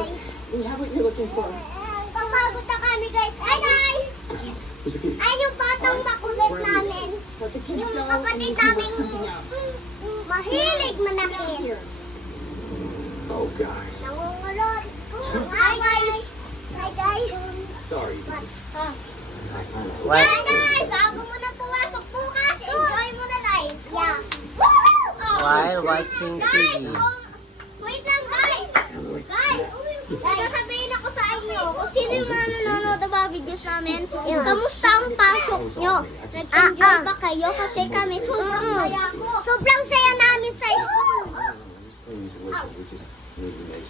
guys. We have what you're looking for. Papagod na kami guys. Hi guys! Ay, yung batang makulit namin. Let the kids Yung go and kapatid you can work namin something out. mahilig manakit. Here. Oh, guys. Nangungulot. Hi guys! Hi guys! Sorry. Yan guys! Bago mo na pumasok bukas, enjoy mo na life. Yeah. Woo! While watching Guys, TV. wait lang guys! Guys! Sasabihin ako sa inyo kung sino yung mga nanonood ng mga videos namin. Kamusta ang pasok nyo? Nag-enjoy ba kayo? Kasi kami sobrang saya ko. Sobrang saya namin sa school.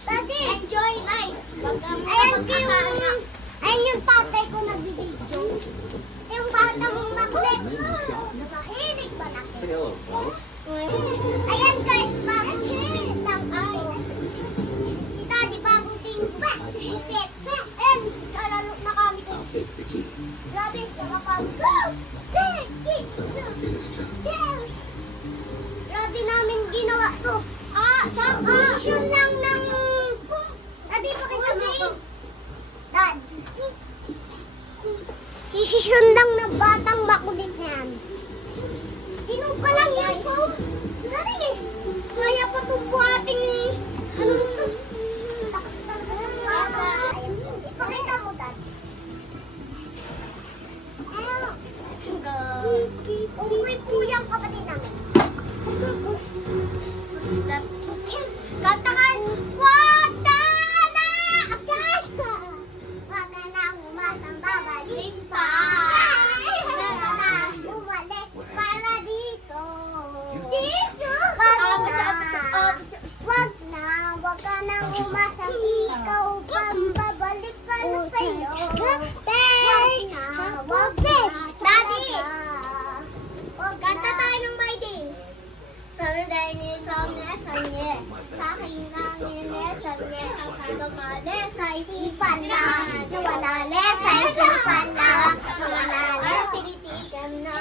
Daddy! Enjoy life! Ayan yung tatay ko nagbibidyo. Yung bata mong makulit. Mahilig ba na? Say hello, fellas. Ayan guys, bagong hipit lang ako. Si Daddy bagong tingpet. Hipit. And kalalo na kami I'll guys. take the key. Grabe, nakapagod. Yes! Grabe namin ginawa to. Submission lang ng... Daddy, pakita mo ako. Dad. Sisisyon lang ng batang makulit na yan. Tinog pa lang yan po. Daddy, kaya pa itong buhating... Ano ito? Takas talaga ng bata. Ipakita mo, Dad. Unggoy po yung kapatid namin. Kantakan! Wag ka na! Agad! Wag ka na umasang babalik pa. Wag ka na bumalik para dito. Dito? Wag ka na umasang ikaw pambabalik ka na sa'yo. Wag na. Daddy! Kanta tayo ng My Day. Saturday ni Sanye. Sa akin lang ninesanye. Ang kagamali sa isipan lang. Nawalali sa isipan lang. Nawalali, tinitigan na.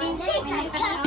Hindi sa isipan